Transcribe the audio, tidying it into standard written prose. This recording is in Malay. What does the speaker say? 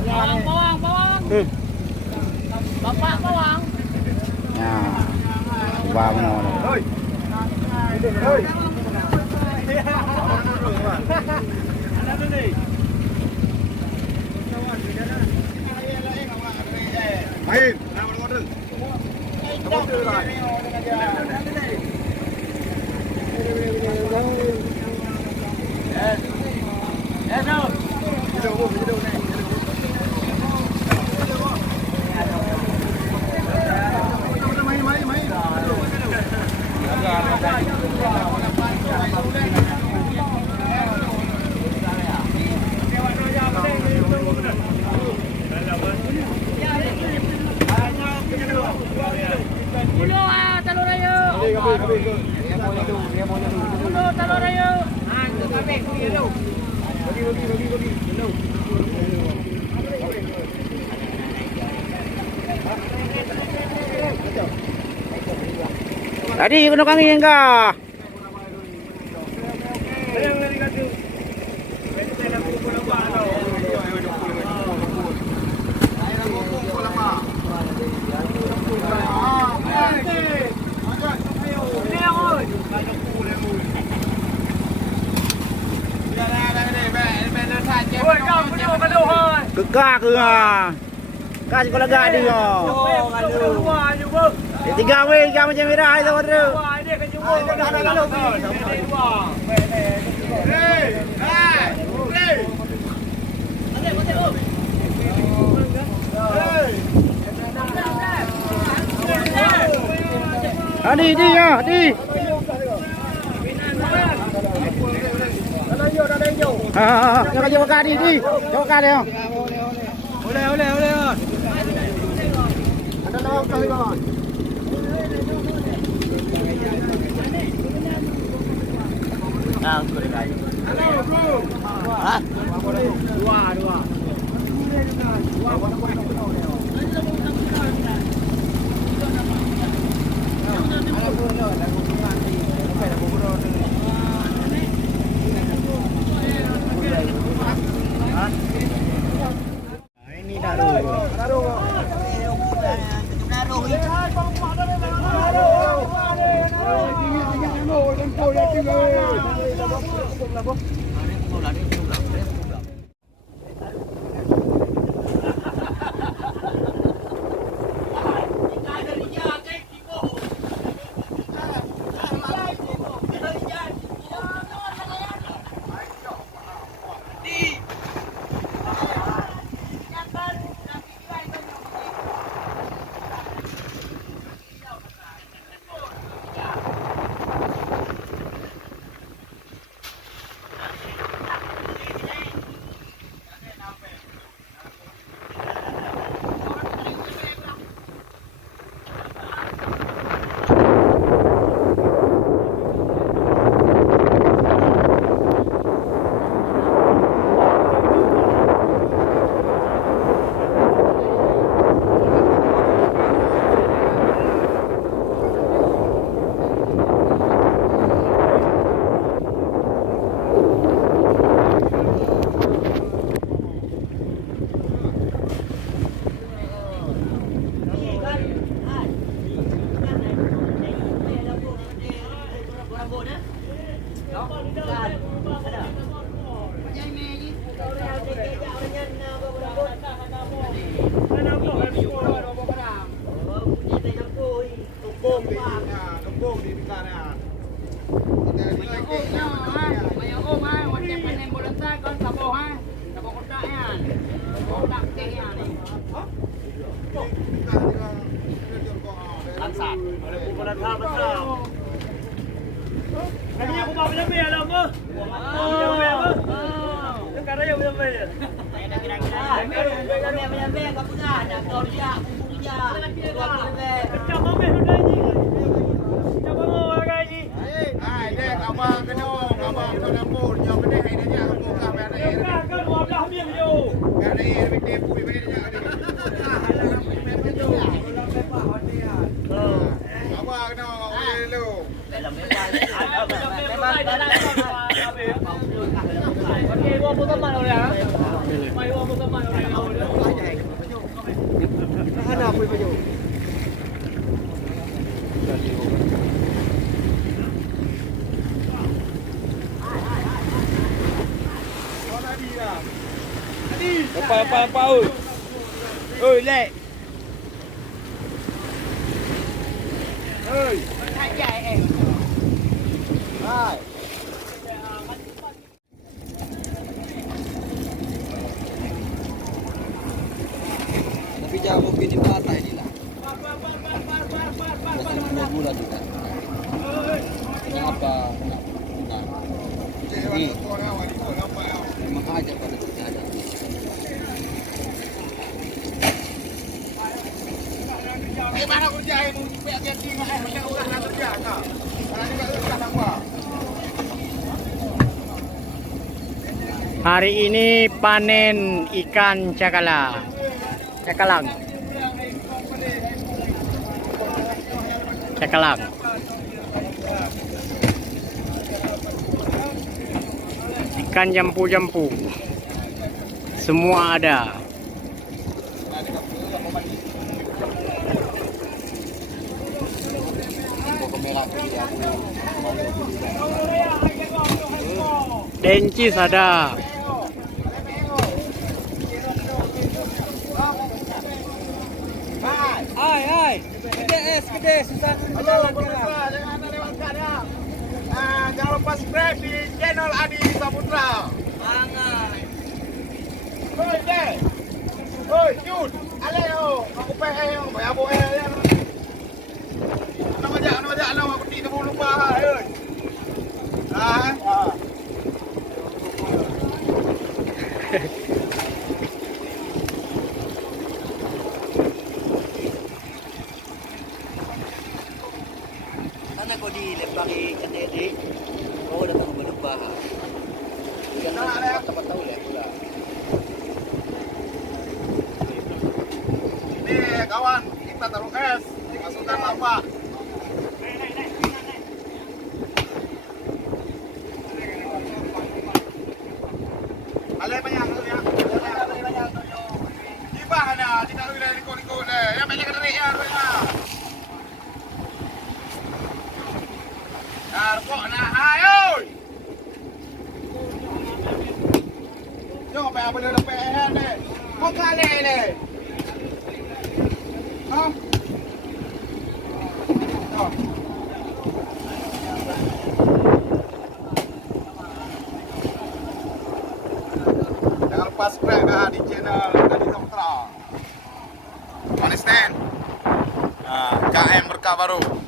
Bawang. Bapak bawang. Ya. Bawang mana? Hoi. Hoi. Ada ni. Main. Nama order. Order lah. Telur ayo. Telur ayo. Itu kambing dulu. Tadi kena kami enggak? Gegak ke ah. Kasih kalau gak dia. Tiga macam merah itu tu. Di ya, di. Jangan jauh kali di. Jauh kali ya. Boleh. Ada lawan kali kawan. Nah, boleh lagi. Halo, bro. Hah? Dua. Ini dah taruh. Kanya aku mau lebih alam mo. Yung karaya mo lebih. Kami kapungan, aktor dia, kumpul dia. Kecap mo udah ini. Kecap mo lagi ini. Hai, dek abang kenong, abang tu dapur, nyaw benda hai dia kamu kah ada air. Kan wadah dia yo. Ada air benda pui benda dia ada. Abang kenong, lu. Dalam memang. Okey, buat teman orang. Mai buat teman orang. Mana apa baju? Apa oi. Oi, lek. Oi. Tak jai Hai. Tapi jangan mobil di patah inilah. Masih 2 bulan juga. Kenapa? Nah. Jadi, memang aja pada kita ada. Mana kerja yang mau getting macam orang nak kerja tak? Kalau juga kerja apa? Hari ini panen ikan cakalang. Cakalang. Ikan jampu-jampu. Semua ada. Dencis ada. Hai. Gede, susah jalan jalan. Jangan lewatkan ya. Jangan lupa subscribe di channel Adi Saputra. Mangai. Oi, deh. Oi, Jun. Aleo, aku pengen bayar boe ya. Nama aja, nama aku tidak mau lupa. Oi. Sana kau dilempari ikan dede, kau datang ke lembah. Ikan tempat tahu lah pula. Ini kawan, kita taruh es, masukkan lava. Ale banyak ya. Di mana? Tidak boleh ikut-ikut deh. Yang banyak kerik ya, kok nak ayo. Yo apa boleh lepas ni. Kau kali ni. Ha? Jangan lupa subscribe di channel Adi Saputra. Understand? KM Berkah Baru.